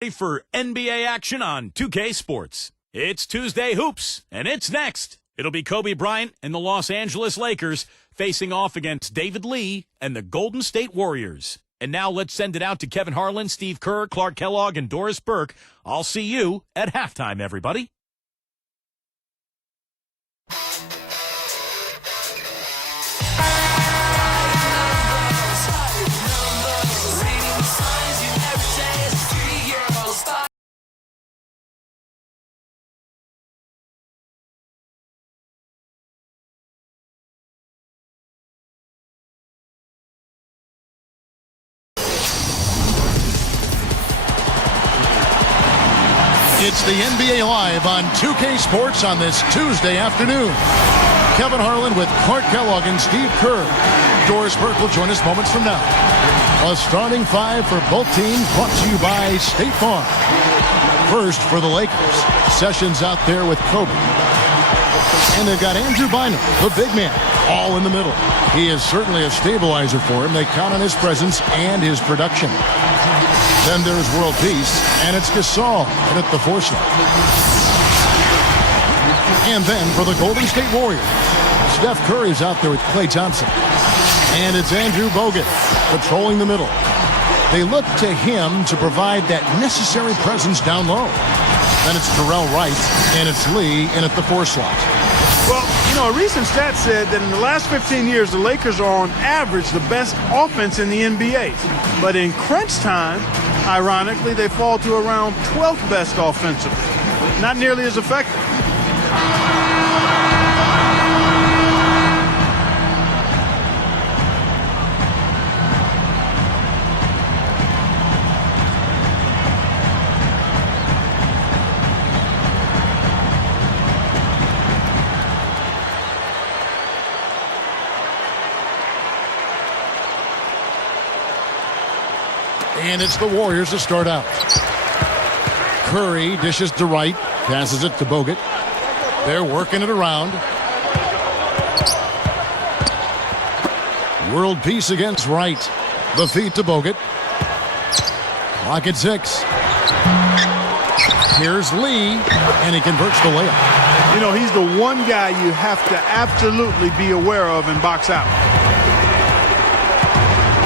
Ready for NBA action on 2K Sports. It's Tuesday Hoops, and it's next. It'll be Kobe Bryant and the Los Angeles Lakers facing off against David Lee and the Golden State Warriors. And now let's send it out to Kevin Harlan, Steve Kerr, Clark Kellogg, and Doris Burke. I'll see you at halftime, everybody. It's the NBA Live on 2K Sports on this Tuesday afternoon. Kevin Harlan with Clark Kellogg and Steve Kerr. Doris Burke will join us moments from now. A starting five for both teams brought to you by State Farm. First for the Lakers, Sessions out there with Kobe. And they've got Andrew Bynum, the big man, all in the middle. He is certainly a stabilizer for him. They count on his presence and his production. Then there's World Peace, and it's Gasol at the four slot. And then for the Golden State Warriors, Steph Curry's out there with Klay Thompson. And it's Andrew Bogut patrolling the middle. They look to him to provide that necessary presence down low. Then it's Terrell Wright, and it's Lee in at the four slot. Well, you know, a recent stat said that in the last 15 years, the Lakers are on average the best offense in the NBA. But in crunch time, ironically, they fall to around 12th best offensively. Not nearly as effective. And it's the Warriors to start out. Curry dishes to Wright, passes it to Bogut. They're working it around. World Peace against Wright. The feed to Bogut. Clock at 6. Here's Lee, and he converts the layup. You know, he's the one guy you have to absolutely be aware of and box out.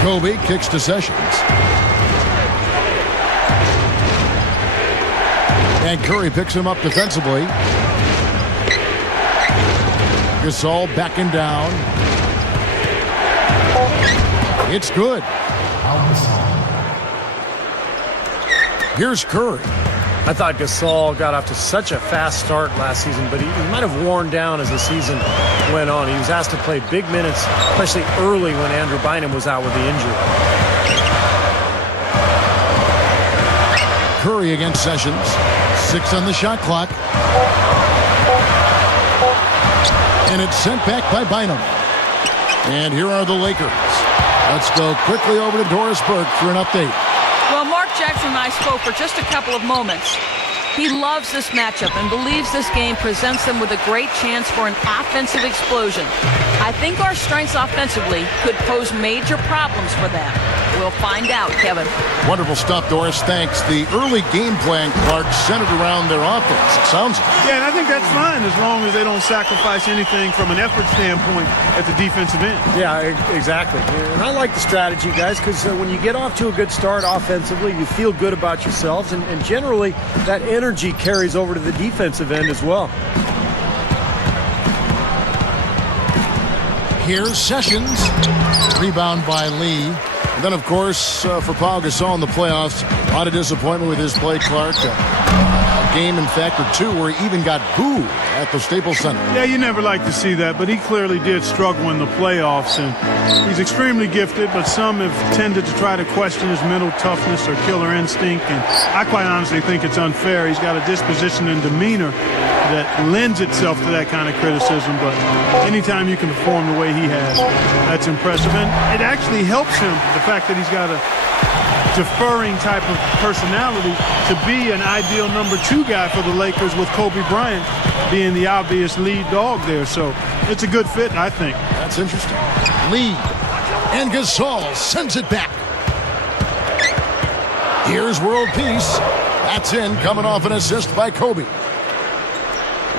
Kobe kicks to Sessions. And Curry picks him up defensively. Gasol backing down. It's good. Here's Curry. I thought Gasol got off to such a fast start last season, but he might have worn down as the season went on. He was asked to play big minutes, especially early when Andrew Bynum was out with the injury. Curry against Sessions. 6 on the shot clock. And it's sent back by Bynum. And here are the Lakers. Let's go quickly over to Doris Burke for an update. Well, Mark Jackson and I spoke for just a couple of moments. He loves this matchup and believes this game presents them with a great chance for an offensive explosion. I think our strengths offensively could pose major problems for them. We'll find out, Kevin. Wonderful stuff, Doris. Thanks. The early game plan, Clark, centered around their offense. It sounds like. Yeah, and I think that's fine as long as they don't sacrifice anything from an effort standpoint at the defensive end. Yeah, exactly. And I like the strategy, guys, because when you get off to a good start offensively, you feel good about yourselves, and generally that energy carries over to the defensive end as well. Here's Sessions. Rebound by Lee. And then, of course, for Pau Gasol in the playoffs, a lot of disappointment with his play, Clark. A game, in fact, or two where he even got booed at the Staples Center. Yeah, you never like to see that, but he clearly did struggle in the playoffs. And he's extremely gifted, but some have tended to try to question his mental toughness or killer instinct. And I quite honestly think it's unfair. He's got a disposition and demeanor that lends itself to that kind of criticism, but anytime you can perform the way he has, that's impressive. And it actually helps him, the fact that he's got a deferring type of personality, to be an ideal number 2 guy for the Lakers, with Kobe Bryant being the obvious lead dog there. So it's a good fit, I think. That's interesting. Lee and Gasol sends it back. Here's World Peace. That's in, coming off an assist by Kobe.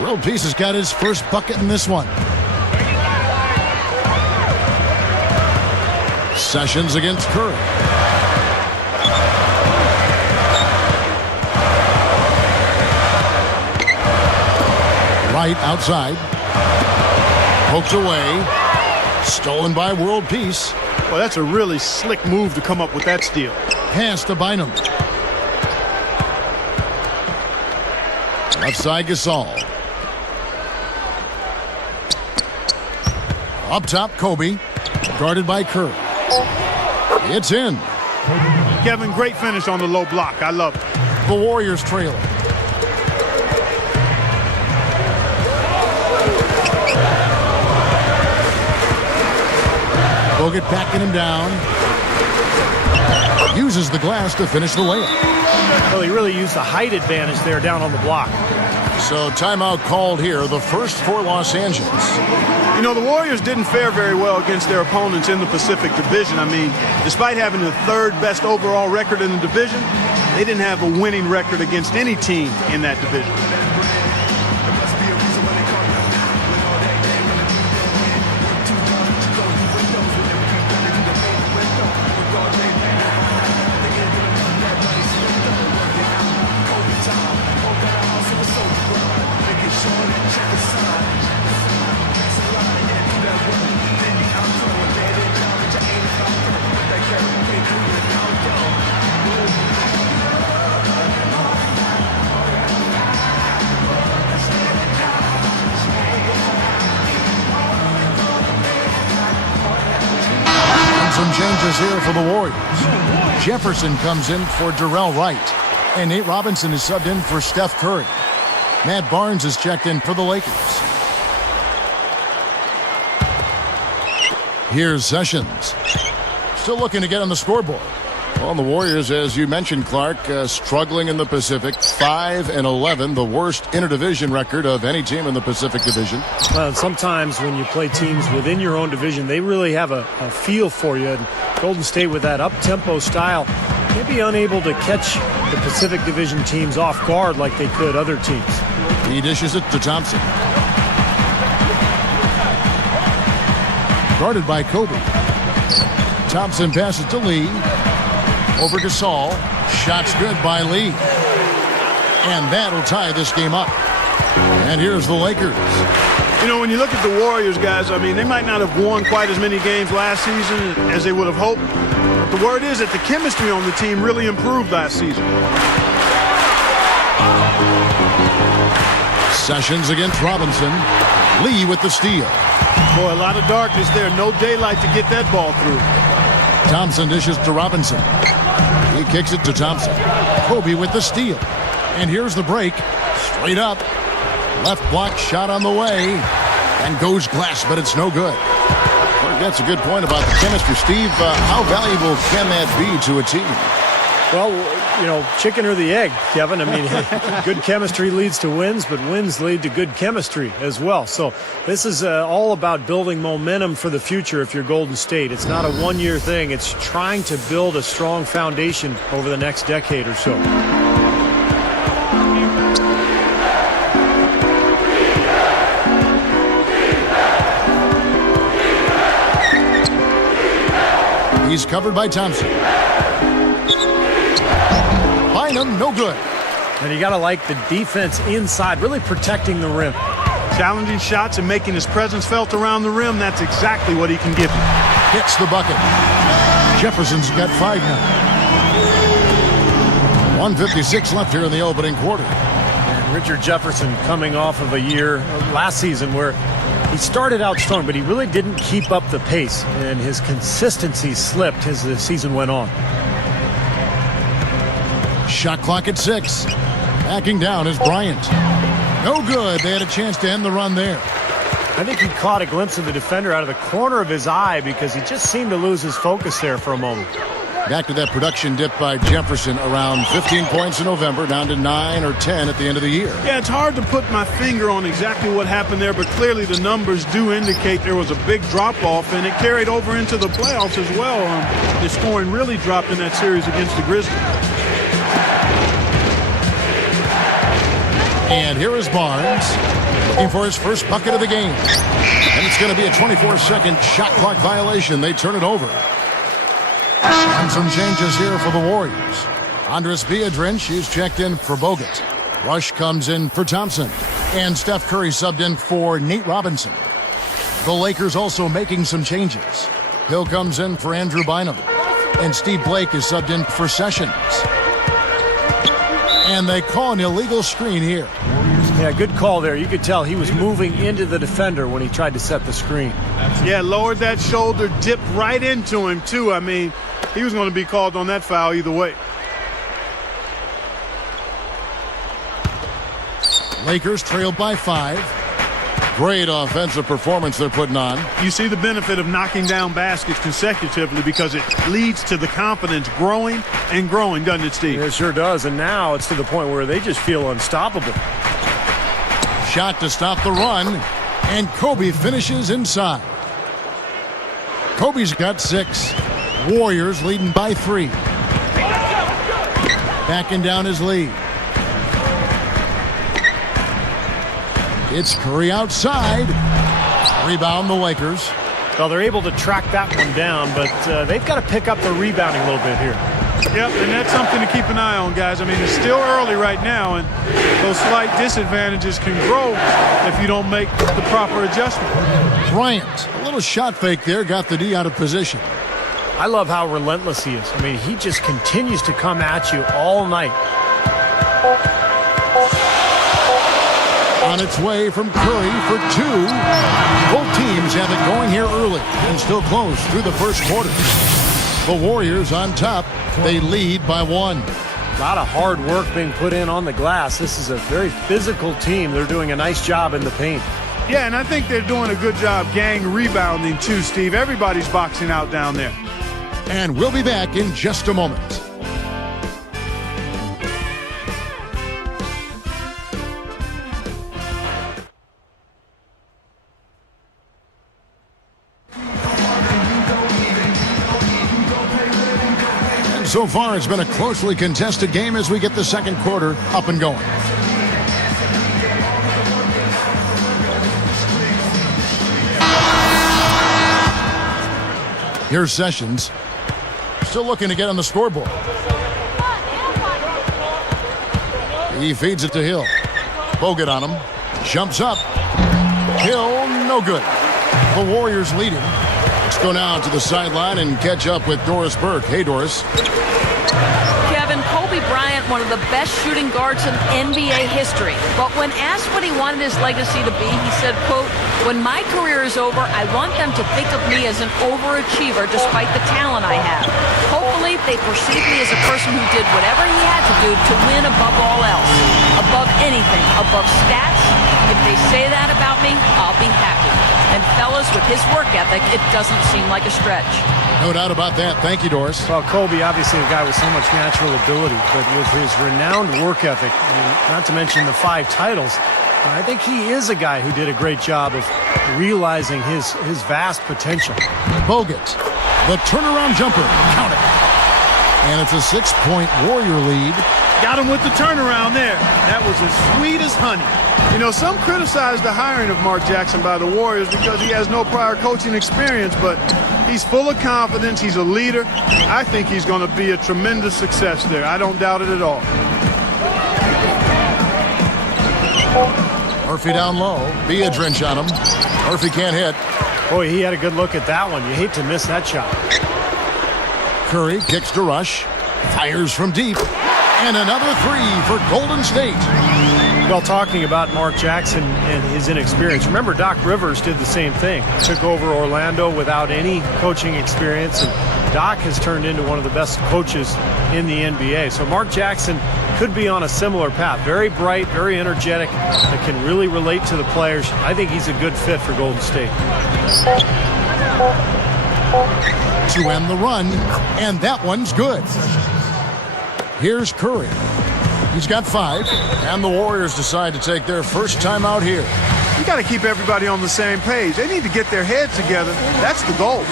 World Peace has got his first bucket in this one. Sessions against Curry. Right outside. Poked away. Stolen by World Peace. Well, that's a really slick move to come up with that steal. Pass to Bynum. Left side Gasol. Up top Kobe. Guarded by Kerr. It's in. Kevin, great finish on the low block. I love it. The Warriors trailing. Bogut backing him down. Uses the glass to finish the layup. Well, he really used the height advantage there down on the block. So timeout called here, the first for Los Angeles. You know, the Warriors didn't fare very well against their opponents in the Pacific Division. I mean, despite having the third best overall record in the division, they didn't have a winning record against any team in that division. Some changes here for the Warriors. Jefferson comes in for Darrell Wright. And Nate Robinson is subbed in for Steph Curry. Matt Barnes is checked in for the Lakers. Here's Sessions. Still looking to get on the scoreboard. Well, the Warriors, as you mentioned, Clark, struggling in the Pacific. 5-11, the worst interdivision record of any team in the Pacific Division. Well, sometimes when you play teams within your own division, they really have a feel for you. And Golden State, with that up-tempo style, may be unable to catch the Pacific Division teams off guard like they could other teams. He dishes it to Thompson. Guarded by Kobe. Thompson passes to Lee. Over Gasol. Shots good by Lee. And that'll tie this game up. And here's the Lakers. You know, when you look at the Warriors, guys, I mean, they might not have won quite as many games last season as they would have hoped. But the word is that the chemistry on the team really improved last season. Sessions against Robinson. Lee with the steal. Boy, a lot of darkness there. No daylight to get that ball through. Thompson dishes to Robinson. He kicks it to Thompson. Kobe with the steal. And here's the break. Straight up. Left block shot on the way. And goes glass, but it's no good. Well, that's a good point about the chemistry. Steve, how valuable can that be to a team? Well, you know, chicken or the egg, Kevin. I mean, good chemistry leads to wins, but wins lead to good chemistry as well. So this is all about building momentum for the future if you're Golden State. It's not a one-year thing. It's trying to build a strong foundation over the next decade or so. He's covered by Thompson. Bynum, no good. And you got to like the defense inside, really protecting the rim. Challenging shots and making his presence felt around the rim, that's exactly what he can give you. Hits the bucket. Jefferson's got 5 now. 1:56 left here in the opening quarter. And Richard Jefferson coming off of a year last season where he started out strong, but he really didn't keep up the pace, and his consistency slipped as the season went on. Shot clock at 6. Backing down is Bryant. No good. They had a chance to end the run there. I think he caught a glimpse of the defender out of the corner of his eye because he just seemed to lose his focus there for a moment. Back to that production dip by Jefferson, around 15 points in November, down to 9 or 10 at the end of the year. Yeah, it's hard to put my finger on exactly what happened there, but clearly the numbers do indicate there was a big drop-off, and it carried over into the playoffs as well. The scoring really dropped in that series against the Grizzlies. And here is Barnes looking for his first bucket of the game. And it's going to be a 24-second shot clock violation. They turn it over. And some changes here for the Warriors. Andres Biedrins, he's checked in for Bogut. Rush comes in for Thompson. And Steph Curry subbed in for Nate Robinson. The Lakers also making some changes. Hill comes in for Andrew Bynum. And Steve Blake is subbed in for Sessions. And they call an illegal screen here. Yeah, good call there. You could tell he was moving into the defender when he tried to set the screen. Yeah, lowered that shoulder, dipped right into him, too. I mean, he was going to be called on that foul either way. Lakers trailed by 5. Great offensive performance they're putting on. You see the benefit of knocking down baskets consecutively because it leads to the confidence growing and growing, doesn't it, Steve? It sure does, and now it's to the point where they just feel unstoppable. Shot to stop the run, and Kobe finishes inside. Kobe's got 6. Warriors leading by 3. Backing down his lead. It's Curry outside. Rebound the Lakers. Well, they're able to track that one down, but they've got to pick up their rebounding a little bit here. Yep, and that's something to keep an eye on, guys. I mean, it's still early right now, and those slight disadvantages can grow if you don't make the proper adjustment. Bryant, a little shot fake there, got the D out of position. I love how relentless he is. I mean, he just continues to come at you all night. On its way from Curry for 2. Both teams have it going here early and still close through the first quarter. The Warriors on top. They lead by 1. A lot of hard work being put in on the glass. This is a very physical team. They're doing a nice job in the paint. Yeah, and I think they're doing a good job gang rebounding too, Steve. Everybody's boxing out down there. And we'll be back in just a moment. So far, it's been a closely contested game as we get the second quarter up and going. Here's Sessions. Still looking to get on the scoreboard. He feeds it to Hill. Bogut on him. Jumps up. Hill, no good. The Warriors leading. Let's go now to the sideline and catch up with Doris Burke. Hey, Doris. Kevin, Kobe Bryant, one of the best shooting guards in NBA history. But when asked what he wanted his legacy to be, he said, quote, "When my career is over, I want them to think of me as an overachiever despite the talent I have. Hopefully, they perceive me as a person who did whatever he had to do to win above all else. Above anything, above stats. If they say that about me, I'll be happy." And fellas, with his work ethic, it doesn't seem like a stretch. No doubt about that. Thank you, Doris. Well, Kobe, obviously a guy with so much natural ability, but with his renowned work ethic, not to mention the 5 titles, I think he is a guy who did a great job of realizing his vast potential. Bogut, the turnaround jumper, count it. And it's a 6-point Warrior lead. Got him with the turnaround there. That was as sweet as honey. You know, some criticize the hiring of Mark Jackson by the Warriors because he has no prior coaching experience, but he's full of confidence. He's a leader. I think he's going to be a tremendous success there. I don't doubt it at all. Murphy down low. Biedrins on him. Murphy can't hit. Boy, he had a good look at that one. You hate to miss that shot. Curry kicks to Rush. Fires from deep. And another 3 for Golden State. Well, talking about Mark Jackson and his inexperience, remember Doc Rivers did the same thing. Took over Orlando without any coaching experience, and Doc has turned into one of the best coaches in the NBA. So Mark Jackson could be on a similar path. Very bright, very energetic, that can really relate to the players. I think he's a good fit for Golden State. To end the run, and that one's good. Here's Curry. He's got 5, and the Warriors decide to take their first time out here. You got to keep everybody on the same page. They need to get their heads together. That's the goal.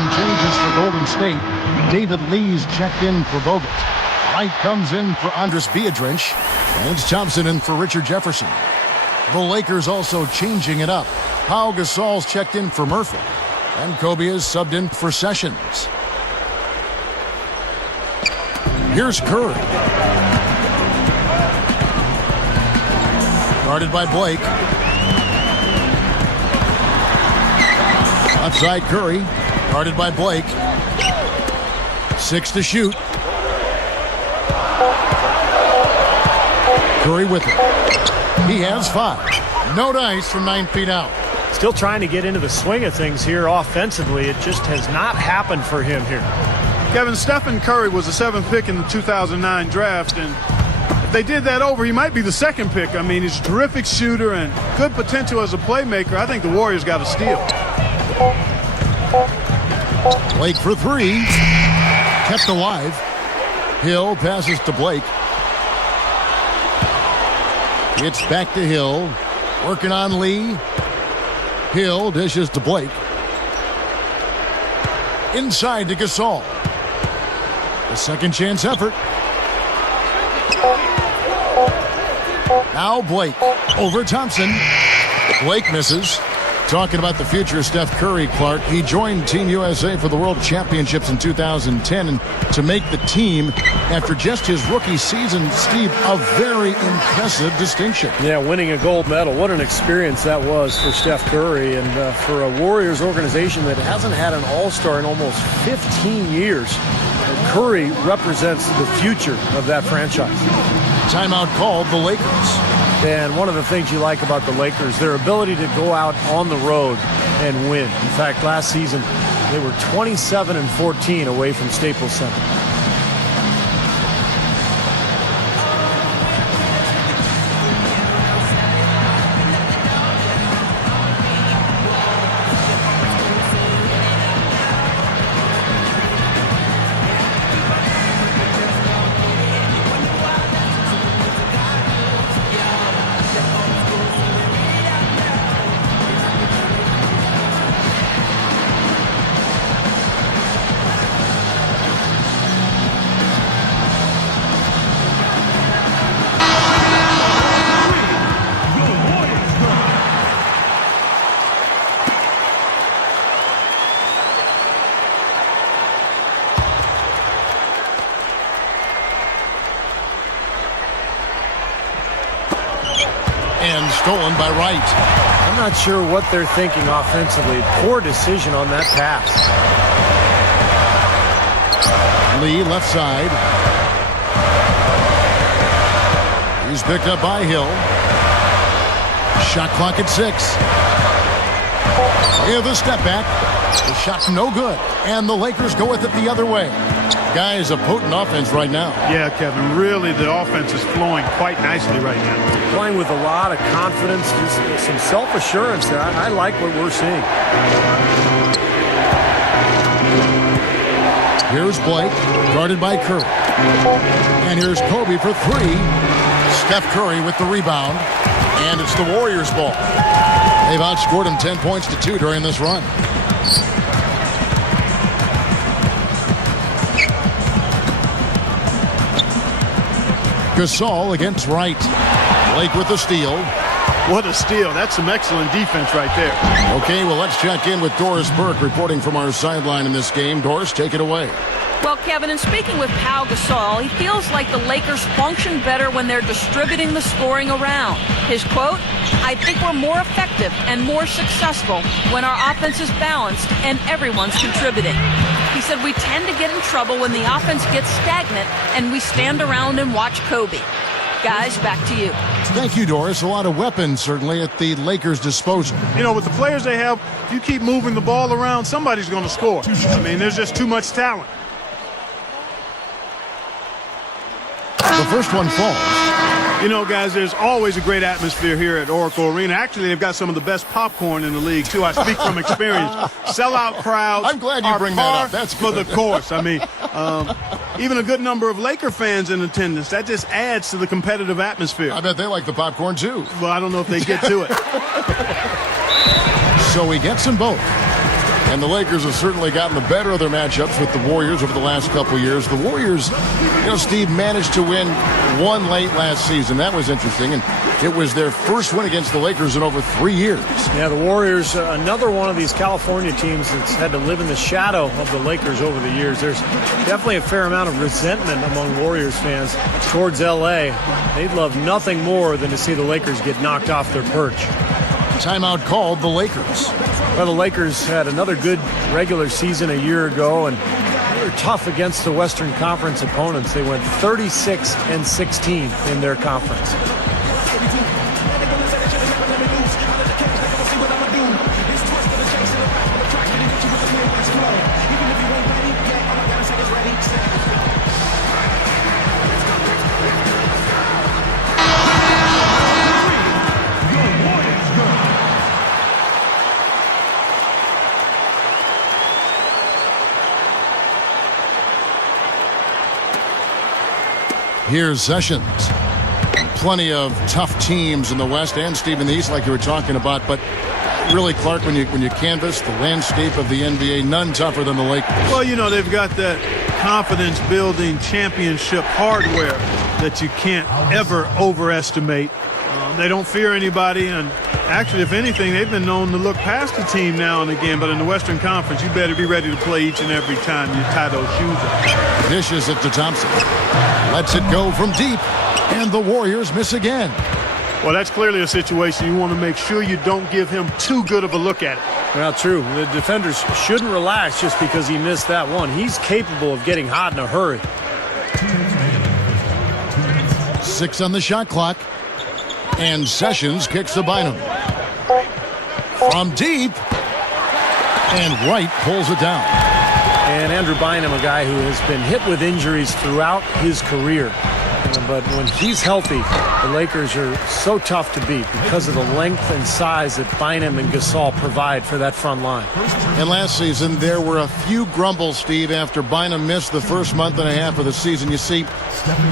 Some changes for Golden State. David Lee's checked in for Bogut. Wright comes in for Andres Biedrins. And it's Thompson in for Richard Jefferson. The Lakers also changing it up. Pau Gasol's checked in for Murphy. And Kobe is subbed in for Sessions. Here's Curry. Guarded by Blake. Outside Curry. Guarded by Blake. 6 to shoot. Curry with it. He has 5. No dice from 9 feet out. Still trying to get into the swing of things here offensively. It just has not happened for him here. Kevin, Stephen Curry was the 7th pick in the 2009 draft, and if they did that over, he might be the 2nd pick. I mean, he's a terrific shooter and good potential as a playmaker. I think the Warriors got a steal. Blake for 3. Kept alive. Hill passes to Blake. It's back to Hill. Working on Lee. Hill dishes to Blake. Inside to Gasol. A second chance effort. Now Blake over Thompson. Blake misses. Talking about the future of Steph Curry, Clark. He joined Team USA for the World Championships in 2010, and to make the team after just his rookie season, Steve, a very impressive distinction. Yeah, winning a gold medal. What an experience that was for Steph Curry and for a Warriors organization that hasn't had an all-star in almost 15 years. Curry represents the future of that franchise. Timeout called the Lakers. And one of the things you like about the Lakers, their ability to go out on the road and win. In fact, last season, they were 27-14 away from Staples Center. And stolen by Wright. I'm not sure what they're thinking offensively. Poor decision on that pass. Lee left side. He's picked up by Hill. Shot clock at 6. Here's the step back. The shot's no good. And the Lakers go with it the other way. Guys, a potent offense right now. Yeah, Kevin, really the offense is flowing quite nicely right now. Playing with a lot of confidence, just some self-assurance there. I like what we're seeing. Here's Blake, guarded by Curry. And here's Kobe for 3. Steph Curry with the rebound. And it's the Warriors' ball. They've outscored him 10 points to 2 during this run. Gasol against Wright. Blake with the steal. What a steal. That's some excellent defense right there. Okay, well, let's check in with Doris Burke reporting from our sideline in this game. Doris, take it away. Well, Kevin, in speaking with Pau Gasol, he feels like the Lakers function better when they're distributing the scoring around. His quote, "I think we're more effective and more successful when our offense is balanced and everyone's contributing." He said, "We tend to get in trouble when the offense gets stagnant and we stand around and watch Kobe." Guys, back to you. Thank you, Doris. A lot of weapons, certainly, at the Lakers' disposal. You know, with the players they have, if you keep moving the ball around, somebody's going to score. I mean, there's just too much talent. The first one falls. You know, guys, there's always a great atmosphere here at Oracle Arena. Actually, they've got some of the best popcorn in the league, too. I speak from experience. Sellout crowds. I'm glad you bring that up. That's for good. the course. I mean, even a good number of Laker fans in attendance. That just adds to the competitive atmosphere. I bet they like the popcorn, too. Well, I don't know if they get to it. So he gets them both. And the Lakers have certainly gotten the better of their matchups with the Warriors over the last couple of years. The Warriors, Steve, managed to win one late last season. That was interesting. And it was their first win against the Lakers in over 3 years. Yeah, the Warriors, another one of these California teams that's had to live in the shadow of the Lakers over the years. There's definitely a fair amount of resentment among Warriors fans towards L.A. They'd love nothing more than to see the Lakers get knocked off their perch. Timeout called the Lakers. Well, the Lakers had another good regular season a year ago, and they were tough against the Western Conference opponents. They went 36-16 in their conference. Here's Sessions. Plenty of tough teams in the West and Steve in the East, like you were talking about. But really, Clark, when you canvass the landscape of the NBA, none tougher than the Lakers. Well, they've got that confidence-building championship hardware that you can't ever overestimate. They don't fear anybody, and actually, if anything, they've been known to look past the team now and again. But in the Western Conference, you better be ready to play each and every time you tie those shoes up. Dishes it to Thompson. Lets it go from deep, and the Warriors miss again. Well, that's clearly a situation you want to make sure you don't give him too good of a look at it. Well, true. The defenders shouldn't relax just because he missed that one. He's capable of getting hot in a hurry. 6 on the shot clock. And Sessions kicks to Bynum. From deep. And Wright pulls it down. And Andrew Bynum, a guy who has been hit with injuries throughout his career. But when he's healthy, the Lakers are so tough to beat because of the length and size that Bynum and Gasol provide for that front line. And last season, there were a few grumbles, Steve, after Bynum missed the first month and a half of the season. You see,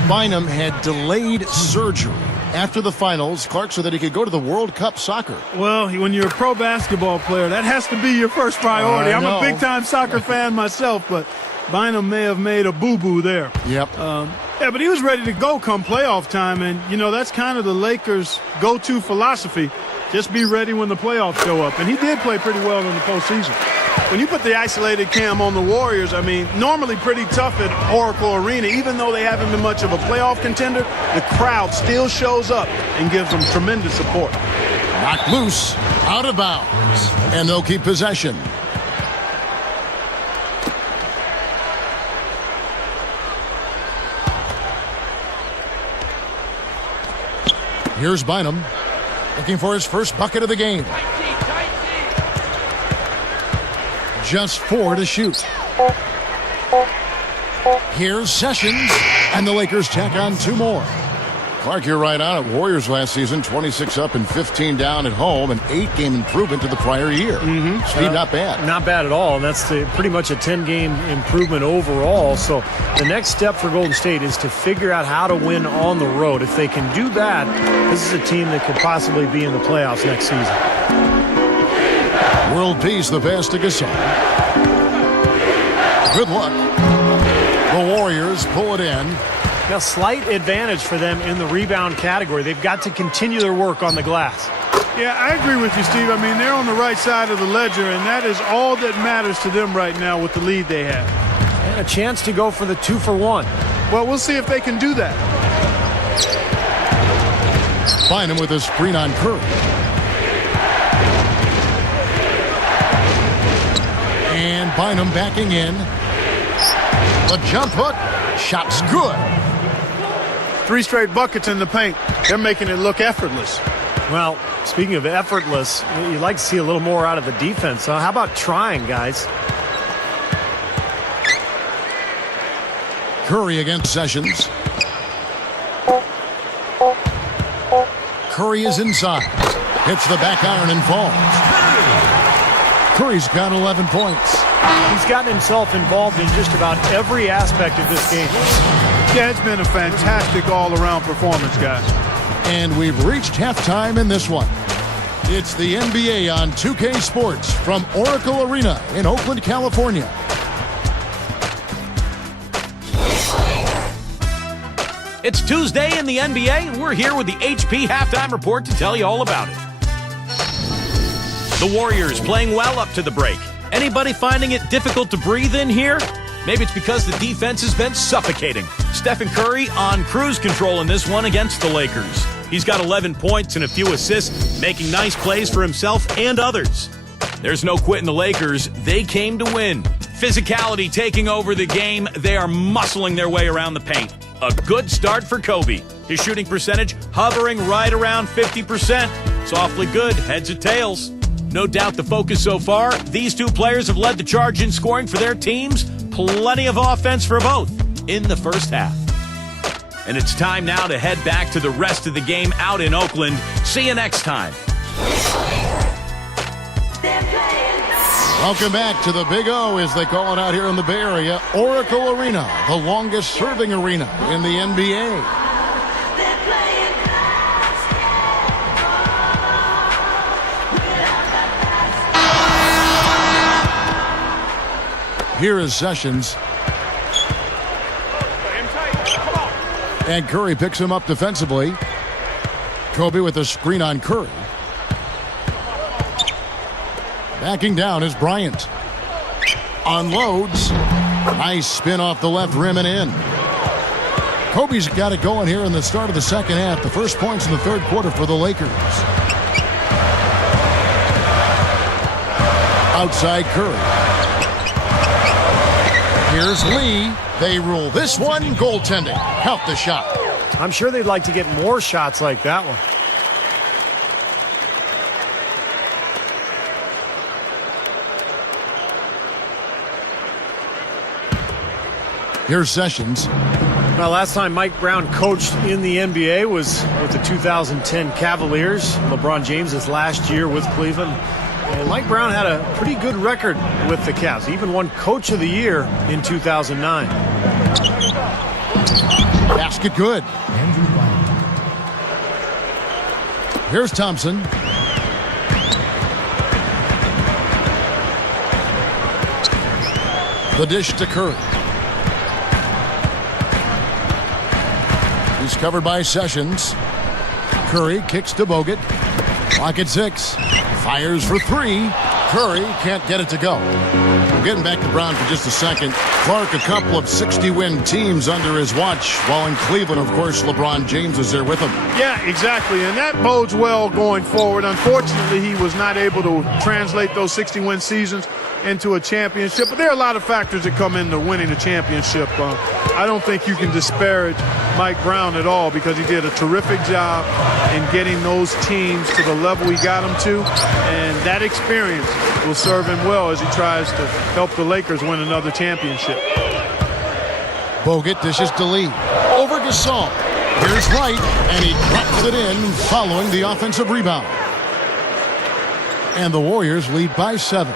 Bynum had delayed surgery after the finals, Clark, so that he could go to the World Cup soccer. Well, when you're a pro basketball player, that has to be your first priority. I'm a big-time soccer fan myself, but Bynum may have made a boo-boo there. Yep. Yeah, but he was ready to go come playoff time, and, that's kind of the Lakers' go-to philosophy. Just be ready when the playoffs show up. And he did play pretty well in the postseason. When you put the isolated cam on the Warriors, normally pretty tough at Oracle Arena. Even though they haven't been much of a playoff contender, the crowd still shows up and gives them tremendous support. Knocked loose, out of bounds, and they'll keep possession. Here's Bynum, looking for his first bucket of the game. Just 4 to shoot. Here's Sessions, and the Lakers tack on 2 more. Clark, you're right on it. Warriors last season, 26 up and 15 down at home, an 8-game improvement to the prior year. Steve, not bad. Not bad at all, and that's pretty much a 10-game improvement overall. So the next step for Golden State is to figure out how to win on the road. If they can do that, this is a team that could possibly be in the playoffs next season. World peace, the pass to Gasol. Good luck. The Warriors pull it in. Now, slight advantage for them in the rebound category. They've got to continue their work on the glass. Yeah, I agree with you, Steve. They're on the right side of the ledger, and that is all that matters to them right now with the lead they have. And a chance to go for the 2-for-1. Well, we'll see if they can do that. Bynum with a screen on Curry. And Bynum backing in. The jump hook. Shot's good. 3 straight buckets in the paint. They're making it look effortless. Well, speaking of effortless, you'd like to see a little more out of the defense. So how about trying, guys? Curry against Sessions. Curry is inside. Hits the back iron and falls. Curry's got 11 points. He's gotten himself involved in just about every aspect of this game. Yeah, it's been a fantastic all-around performance, guys. And we've reached halftime in this one. It's the NBA on 2K Sports from Oracle Arena in Oakland, California. It's Tuesday in the NBA, and we're here with the HP Halftime Report to tell you all about it. The Warriors playing well up to the break. Anybody finding it difficult to breathe in here? Maybe it's because the defense has been suffocating. Stephen Curry on cruise control in this one against the Lakers. He's got 11 points and a few assists, making nice plays for himself and others. There's no quitting the Lakers. They came to win. Physicality taking over the game. They are muscling their way around the paint. A good start for Kobe. His shooting percentage hovering right around 50%. It's awfully good, heads or tails. No doubt the focus so far, these two players have led the charge in scoring for their teams. Plenty of offense for both in the first half. And it's time now to head back to the rest of the game out in Oakland. See you next time. Welcome back to the Big O, as they call it out here in the Bay Area, Oracle Arena, the longest serving arena in the NBA. Here is Sessions. And Curry picks him up defensively. Kobe with a screen on Curry. Backing down is Bryant. Unloads. Nice spin off the left rim and in. Kobe's got it going here in the start of the second half. The first points in the third quarter for the Lakers. Outside Curry. Here's Lee. They rule this one goaltending. Help the shot. I'm sure they'd like to get more shots like that one. Here's Sessions. Now, last time Mike Brown coached in the NBA was with the 2010 Cavaliers. LeBron James's last year with Cleveland. And Mike Brown had a pretty good record with the Cavs. He even won Coach of the Year in 2009. Basket good. Here's Thompson. The dish to Curry. He's covered by Sessions. Curry kicks to Bogut. Clock at 6. Fires for 3. Curry can't get it to go. We're getting back to Brown for just a second. Clark, a couple of 60-win teams under his watch, while in Cleveland, of course, LeBron James was there with him. Yeah, exactly, and that bodes well going forward. Unfortunately, he was not able to translate those 60-win seasons into a championship, but there are a lot of factors that come into winning a championship. I don't think you can disparage Mike Brown at all, because he did a terrific job in getting those teams to the level he got them to, and that experience will serve him well as he tries to help the Lakers win another championship. Bogut dishes to Lee. Over to Saul. Here's Wright, and he drops it in following the offensive rebound. And the Warriors lead by 7.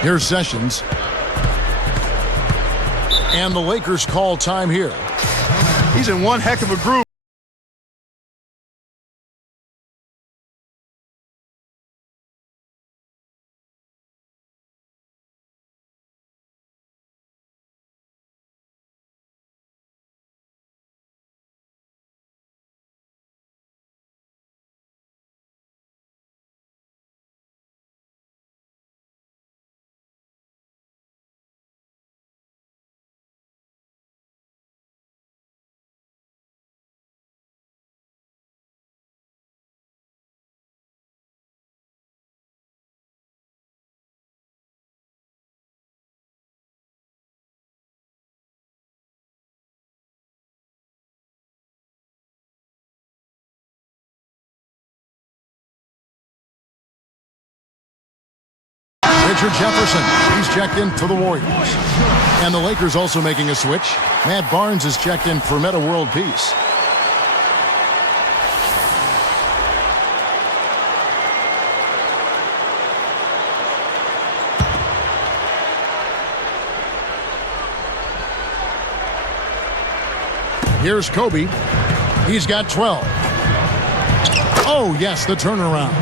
Here's Sessions. And the Lakers call time here. He's in one heck of a groove. Richard Jefferson, he's checked in for the Warriors. And the Lakers also making a switch. Matt Barnes is checked in for Meta World Peace. Here's Kobe. He's got 12. Oh, yes, the turnaround.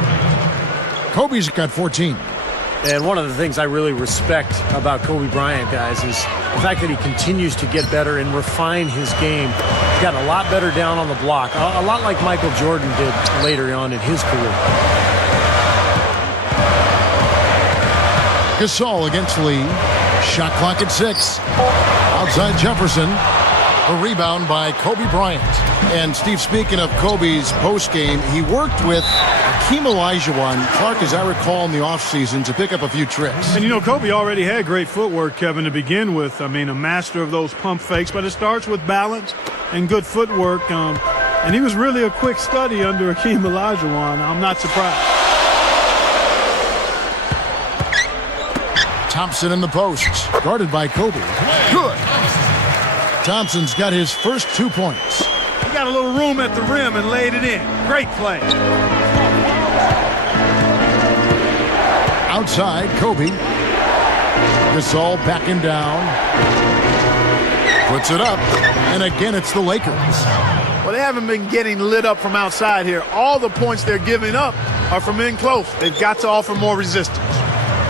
Kobe's got 14. And one of the things I really respect about Kobe Bryant, guys, is the fact that he continues to get better and refine his game. He's gotten a lot better down on the block, a lot like Michael Jordan did later on in his career. Gasol against Lee. Shot clock at 6. Outside Jefferson. A rebound by Kobe Bryant. And Steve, speaking of Kobe's postgame, he worked with Hakeem Olajuwon, Clark, as I recall, in the offseason to pick up a few tricks. And, you know, Kobe already had great footwork, Kevin, to begin with. I mean, a master of those pump fakes, but it starts with balance and good footwork. And he was really a quick study under Hakeem Olajuwon. I'm not surprised. Thompson in the post, guarded by Kobe. Good. Thompson's got his first 2 points. He got a little room at the rim and laid it in. Great play. Outside, Kobe. Gasol backing down. Puts it up. And again, it's the Lakers. Well, they haven't been getting lit up from outside here. All the points they're giving up are from in close. They've got to offer more resistance.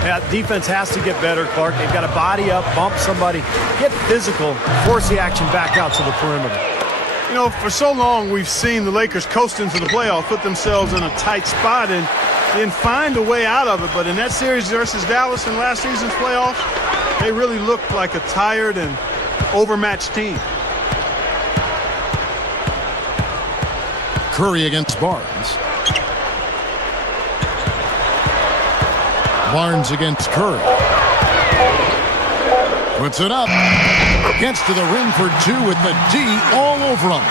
Yeah, defense has to get better, Clark. They've got to body up, bump somebody, get physical, force the action back out to the perimeter. You know, for so long we've seen the Lakers coast into the playoffs, put themselves in a tight spot and then find a way out of it. But in that series versus Dallas in last season's playoffs, they really looked like a tired and overmatched team. Curry against Barnes. Barnes against Curry. Puts it up. Gets to the rim for 2 with the D all over him.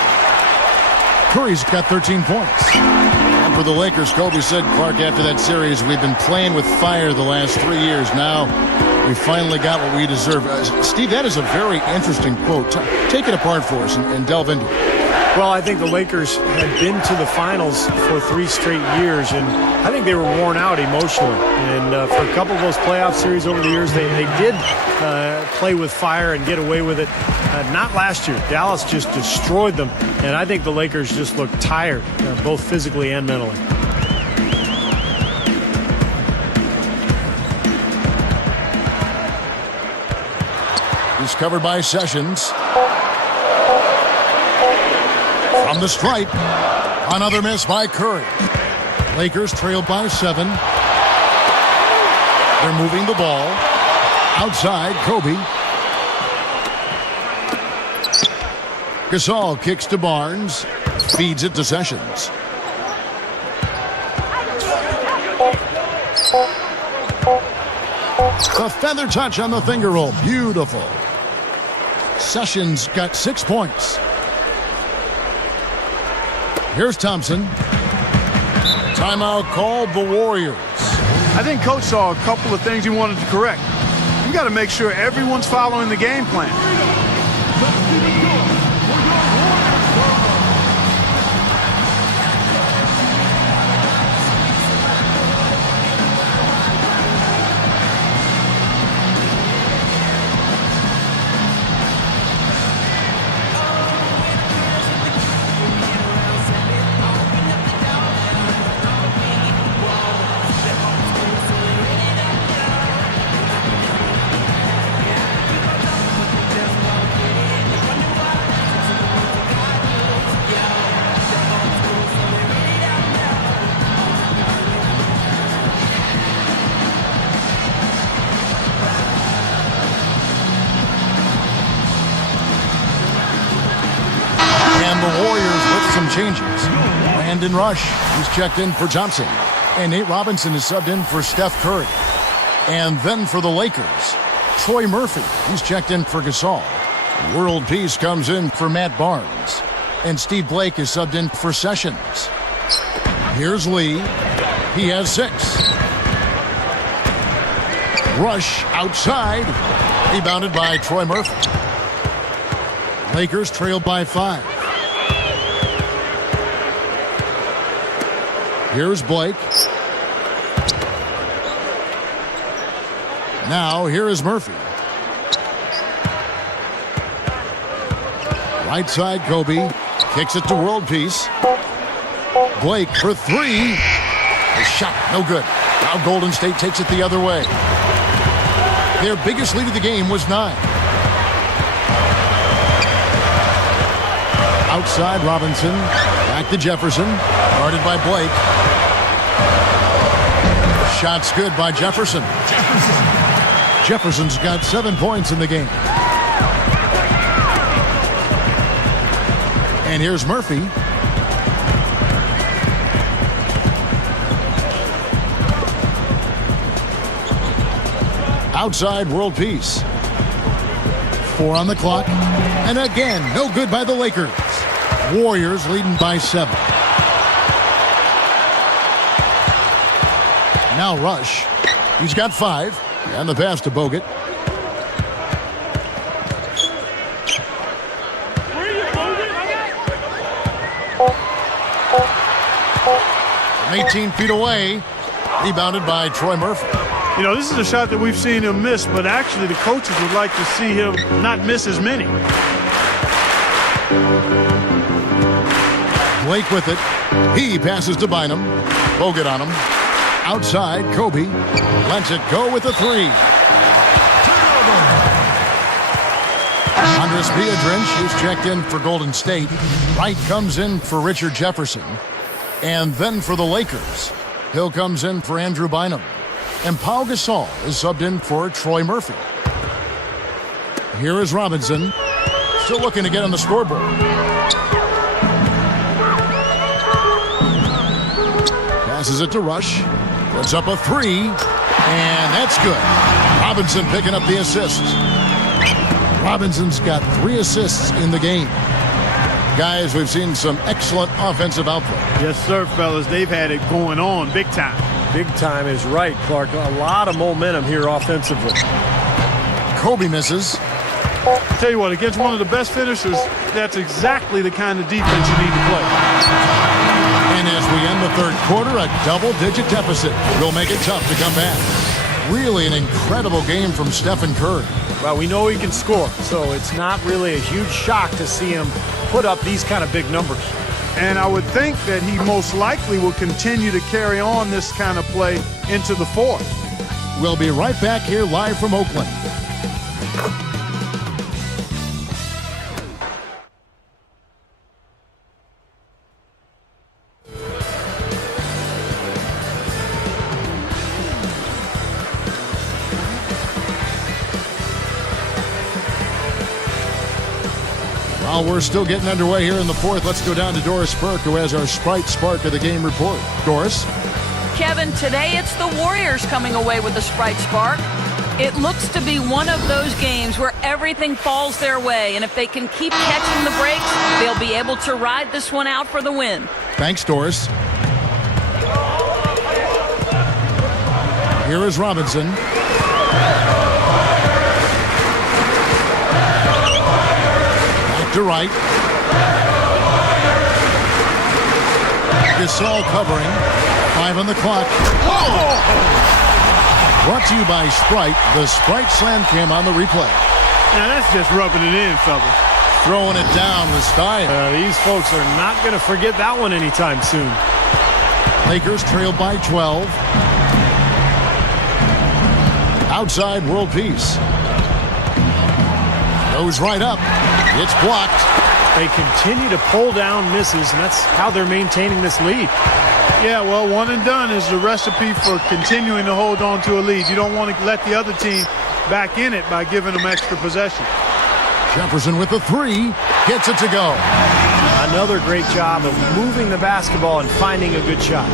Curry's got 13 points. And for the Lakers, Kobe said, Clark, after that series, we've been playing with fire the last 3 years. Now we finally got what we deserve. Steve, that is a very interesting quote. Take it apart for us and delve into it. Well, I think the Lakers had been to the finals for 3 straight years, and I think they were worn out emotionally. And for a couple of those playoff series over the years, they did play with fire and get away with it. Not last year. Dallas just destroyed them, and I think the Lakers just looked tired, both physically and mentally. He's covered by Sessions. From the stripe, another miss by Curry. Lakers trailed by 7. They're moving the ball. Outside, Kobe. Gasol kicks to Barnes. Feeds it to Sessions. The feather touch on the finger roll. Beautiful. Sessions got 6 points. Here's Thompson. Timeout called the Warriors. I think Coach saw a couple of things he wanted to correct. You got to make sure everyone's following the game plan. The Warriors with some changes. Brandon Rush, he's checked in for Thompson. And Nate Robinson is subbed in for Steph Curry. And then for the Lakers, Troy Murphy, he's checked in for Gasol. World Peace comes in for Matt Barnes. And Steve Blake is subbed in for Sessions. Here's Lee. He has 6. Rush outside. Rebounded by Troy Murphy. Lakers trailed by 5. Here's Blake. Now, here is Murphy. Right side, Kobe. Kicks it to World Peace. Blake for three. The shot, no good. Now Golden State takes it the other way. Their biggest lead of the game was 9. Outside, Robinson. Back to Jefferson. Guarded by Blake. Shot's good by Jefferson. Jefferson's got 7 points in the game. And here's Murphy. Outside, World Peace. 4 on the clock. And again, no good by the Lakers. Warriors leading by 7. Now Rush. He's got 5. And the pass to Bogut. From 18 feet away. Rebounded by Troy Murphy. You know, this is a shot that we've seen him miss, but actually the coaches would like to see him not miss as many. Blake with it. He passes to Bynum. Bogut on him. Outside, Kobe lets it go with a 3. Andres Biedrins is checked in for Golden State. Wright comes in for Richard Jefferson. And then for the Lakers, Hill comes in for Andrew Bynum. And Pau Gasol is subbed in for Troy Murphy. Here is Robinson. Still looking to get on the scoreboard. Passes it to Rush. Puts up a 3. And that's good. Robinson picking up the assist. Robinson's got 3 assists in the game. Guys, we've seen some excellent offensive output. Yes, sir, fellas. They've had it going on big time. Big time is right, Clark. A lot of momentum here offensively. Kobe misses. Tell you what, against one of the best finishers, that's exactly the kind of defense you need to play. And as we end the third quarter, a double-digit deficit will make it tough to come back. Really an incredible game from Stephen Curry. Well, we know he can score, so it's not really a huge shock to see him put up these kind of big numbers. And I would think that he most likely will continue to carry on this kind of play into the fourth. We'll be right back here live from Oakland. While we're still getting underway here in the fourth, let's go down to Doris Burke, who has our Sprite Spark of the Game report. Doris? Kevin, today it's the Warriors coming away with the Sprite Spark. It looks to be one of those games where everything falls their way, and if they can keep catching the breaks, they'll be able to ride this one out for the win. Thanks, Doris. Here is Robinson. To right. Gasol covering. 5 on the clock. Whoa! Brought to you by Sprite. The Sprite Slam Cam on the replay. Now that's just rubbing it in, fellas. Throwing it down with style. These folks are not going to forget that one anytime soon. Lakers trailed by 12. Outside, World Peace. Goes right up. It's blocked. They continue to pull down misses, and that's how they're maintaining this lead. Yeah, well, one and done is the recipe for continuing to hold on to a lead. You don't want to let the other team back in it by giving them extra possession. Jefferson with the 3. Gets it to go. Another great job of moving the basketball and finding a good shot.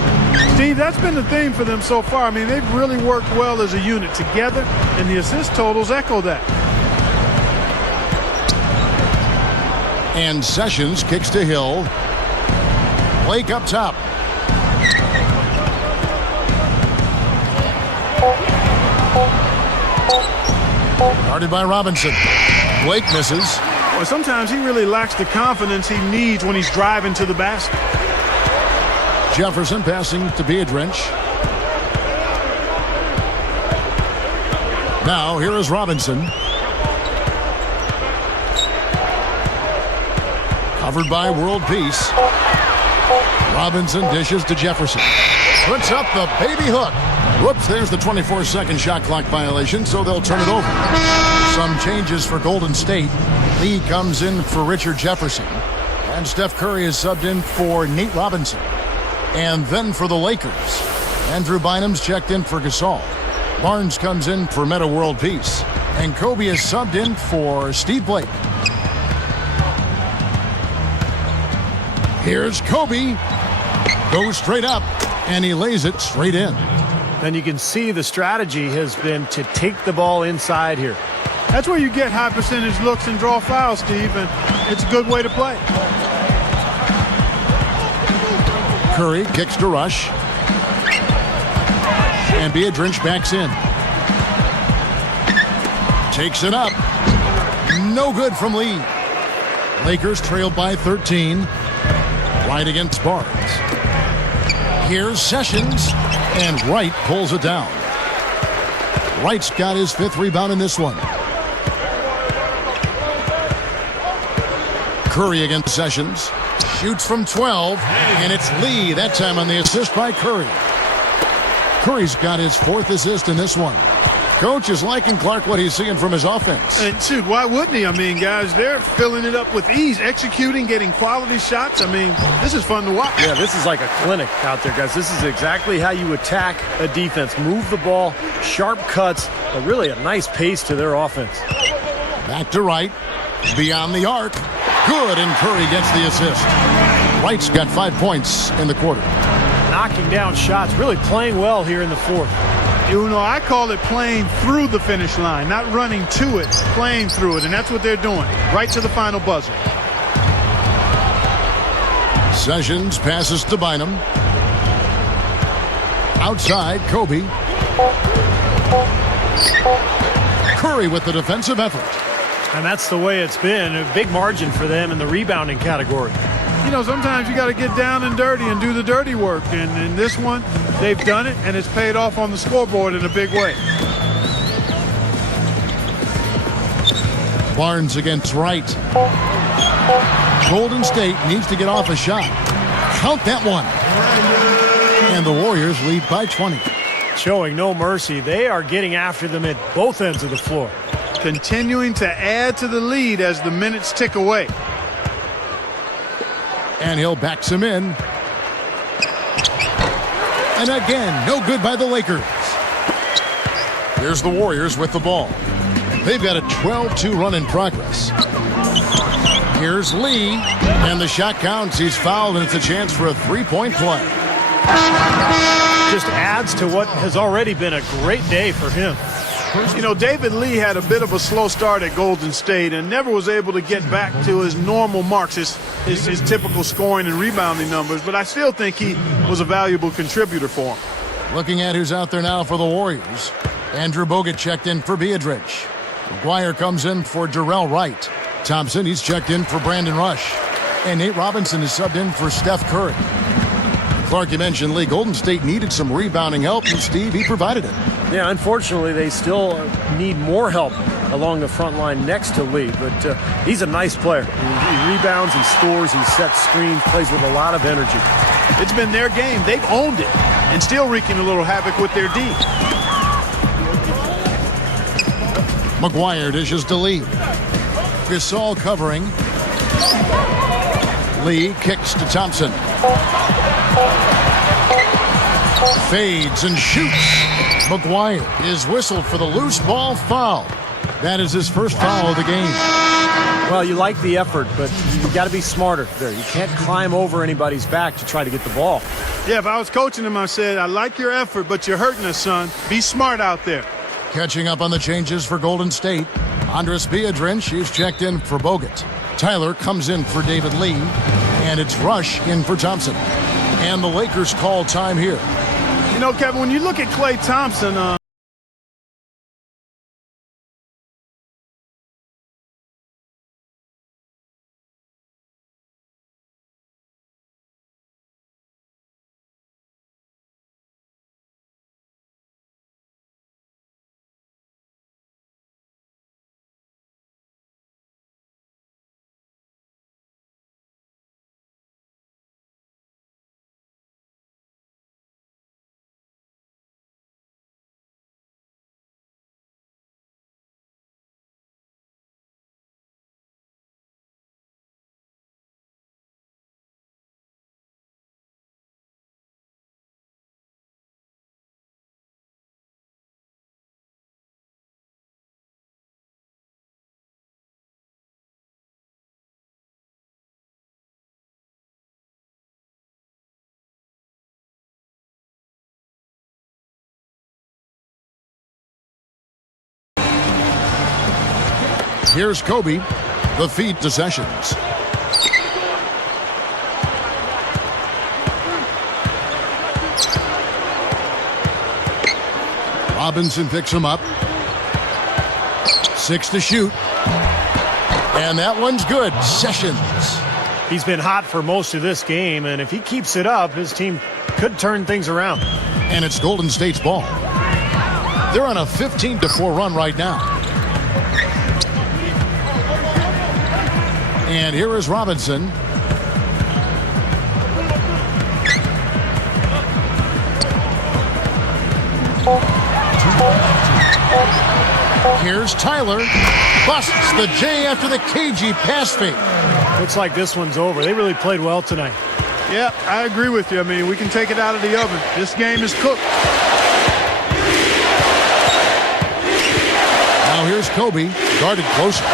Steve, that's been the theme for them so far. I mean, they've really worked well as a unit together, and the assist totals echo that. And Sessions kicks to Hill. Blake up top. Guarded by Robinson. Blake misses. Well, sometimes he really lacks the confidence he needs when he's driving to the basket. Jefferson passing to Biedrins. Now here is Robinson. Covered by World Peace. Robinson dishes to Jefferson. Puts up the baby hook. Whoops, there's the 24-second shot clock violation, so they'll turn it over. Some changes for Golden State. Lee comes in for Richard Jefferson. And Steph Curry is subbed in for Nate Robinson. And then for the Lakers, Andrew Bynum's checked in for Gasol. Barnes comes in for Meta World Peace. And Kobe is subbed in for Steve Blake. Here's Kobe. Goes straight up, and he lays it straight in. And you can see the strategy has been to take the ball inside here. That's where you get high percentage looks and draw fouls, Steve, and it's a good way to play. Curry kicks to Rush. And Biedrins backs in. Takes it up. No good from Lee. Lakers trailed by 13. Right against Barnes. Here's Sessions. And Wright pulls it down. Wright's got his 5th rebound in this one. Curry against Sessions. Shoots from 12. And it's Lee, that time on the assist by Curry. Curry's got his 4th assist in this one. Coach is liking Clark what he's seeing from his offense. And shoot, why wouldn't he? I mean, guys, they're filling it up with ease, executing, getting quality shots. I mean, this is fun to watch. Yeah, this is like a clinic out there, guys. This is exactly how you attack a defense. Move the ball, sharp cuts, but really a nice pace to their offense. Back to Wright. Beyond the arc. Good, and Curry gets the assist. Wright's got 5 points in the quarter. Knocking down shots, really playing well here in the 4th. You know, I call it playing through the finish line, not running to it, playing through it, and that's what they're doing, right to the final buzzer. Sessions passes to Bynum. Outside, Kobe. Curry with the defensive effort. And that's the way it's been. A big margin for them in the rebounding category. You know, sometimes you got to get down and dirty and do the dirty work. And in this one, they've done it, and it's paid off on the scoreboard in a big way. Barnes against Wright. Golden State needs to get off a shot. Count that one. And the Warriors lead by 20. Showing no mercy. They are getting after them at both ends of the floor. Continuing to add to the lead as the minutes tick away. And Hill backs him in. And again, no good by the Lakers. Here's the Warriors with the ball. They've got a 12-2 run in progress. Here's Lee. And the shot counts. He's fouled, and it's a chance for a three-point play. Just adds to what has already been a great day for him. You know, David Lee had a bit of a slow start at Golden State and never was able to get back to his normal marks, his typical scoring and rebounding numbers, but I still think he was a valuable contributor for him. Looking at who's out there now for the Warriors. Andrew Bogut checked in for Biedrins. McGuire comes in for Jarrell Wright. Thompson, he's checked in for Brandon Rush. And Nate Robinson is subbed in for Steph Curry. Clark, you mentioned Lee. Golden State needed some rebounding help, and Steve, he provided it. Yeah, unfortunately, they still need more help along the front line next to Lee, but he's a nice player. He rebounds, he scores, he sets screens, plays with a lot of energy. It's been their game. They've owned it and still wreaking a little havoc with their D. McGuire dishes to Lee. Gasol covering. Lee kicks to Thompson. Fades and shoots. McGuire is whistled for the loose ball foul. That is his first foul of the game. Well, you like the effort, but you got to be smarter there. You can't climb over anybody's back to try to get the ball. Yeah, if I was coaching him, I said, I like your effort, but you're hurting us, son. Be smart out there. Catching up on the changes for Golden State. Andres Biedrins, she's checked in for Bogut. Tyler comes in for David Lee. And it's Rush in for Thompson. And the Lakers call time here. You know, Kevin, when you look at Klay Thompson, Here's Kobe. The feed to Sessions. Robinson picks him up. 6 to shoot. And that one's good. Sessions. He's been hot for most of this game, and if he keeps it up, his team could turn things around. And it's Golden State's ball. They're on a 15-4 run right now. And here is Robinson. Here's Tyler. Busts the J after the cagey pass fake. Looks like this one's over. They really played well tonight. Yeah, I agree with you. I mean, we can take it out of the oven. This game is cooked. Now here's Kobe, guarded closer.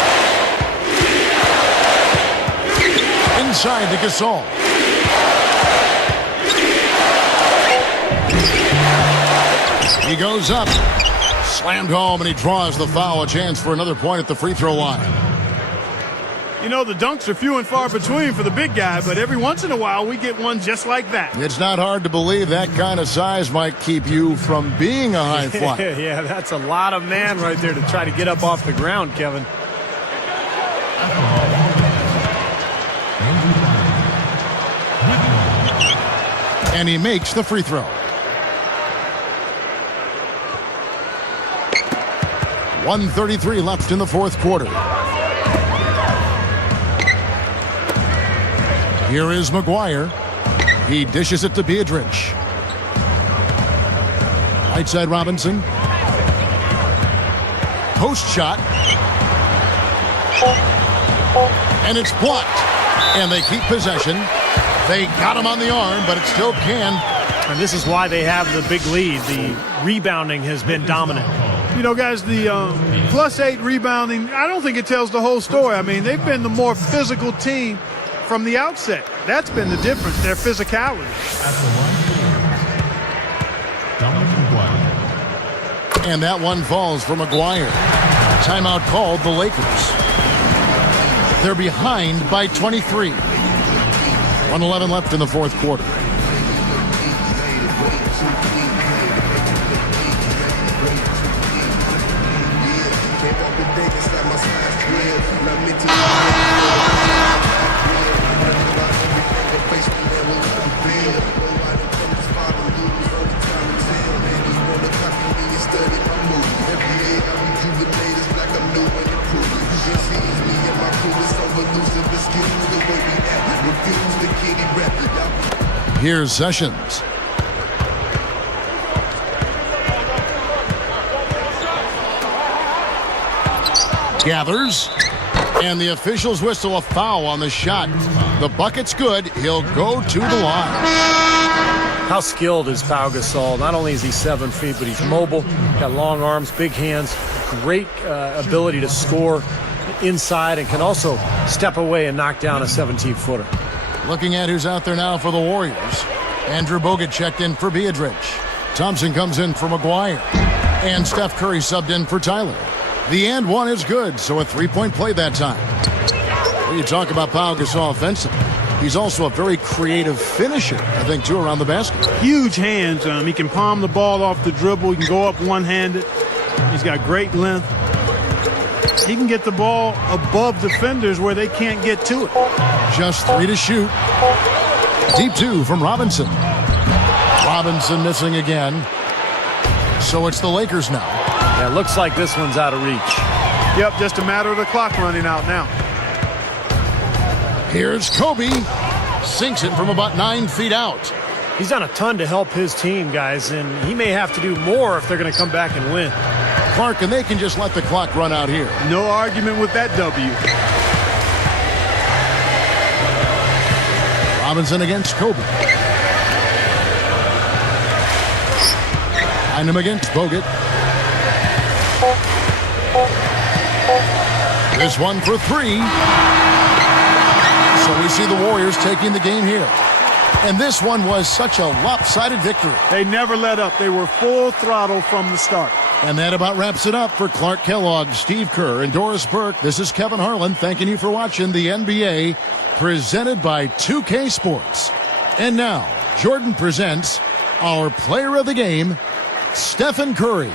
Inside to Gasol. He goes up. Slammed home, and he draws the foul. A chance for another point at the free throw line. You know, the dunks are few and far between for the big guy, but every once in a while we get one just like that. It's not hard to believe that kind of size might keep you from being a high flyer. Yeah, that's a lot of man right there to try to get up off the ground, Kevin. And he makes the free throw. 1:33 left in the fourth quarter. Here is McGuire. He dishes it to Beatrice. Right side Robinson. Post shot. And it's blocked. And they keep possession. They got him on the arm, but it still can. And this is why they have the big lead. The rebounding has been dominant. You know, guys, the +8 rebounding, I don't think it tells the whole story. I mean, they've been the more physical team from the outset. That's been the difference, their physicality. And that one falls for McGuire. Timeout called the Lakers. They're behind by 23. 1:11 left in the fourth quarter. Here's Sessions. Gathers. And the officials whistle a foul on the shot. The bucket's good. He'll go to the line. How skilled is Pau Gasol? Not only is he 7 feet, but he's mobile. Got long arms, big hands, great ability to score inside, and can also step away and knock down a 17-footer. Looking at who's out there now for the Warriors. Andrew Bogut checked in for Beatrice. Thompson comes in for McGuire. And Steph Curry subbed in for Tyler. The and one is good, so a three-point play that time. When you talk about Pau Gasol offensively, he's also a very creative finisher, I think, too, around the basket. Huge hands. He can palm the ball off the dribble. He can go up one-handed. He's got great length. He can get the ball above defenders where they can't get to it. Just 3 to shoot. Deep 2 from Robinson. Robinson missing again. So it's the Lakers now. Yeah, looks like this one's out of reach. Yep, just a matter of the clock running out now. Here's Kobe. Sinks it from about 9 feet out. He's done a ton to help his team, guys, and he may have to do more if they're going to come back and win. Clark, and they can just let the clock run out here. No argument with that W. Robinson against Kobe. Behind him against Bogut. This one for 3. So we see the Warriors taking the game here. And this one was such a lopsided victory. They never let up. They were full throttle from the start. And that about wraps it up for Clark Kellogg, Steve Kerr, and Doris Burke. This is Kevin Harlan thanking you for watching the NBA presented by 2K Sports. And now, Jordan presents our player of the game, Stephen Curry.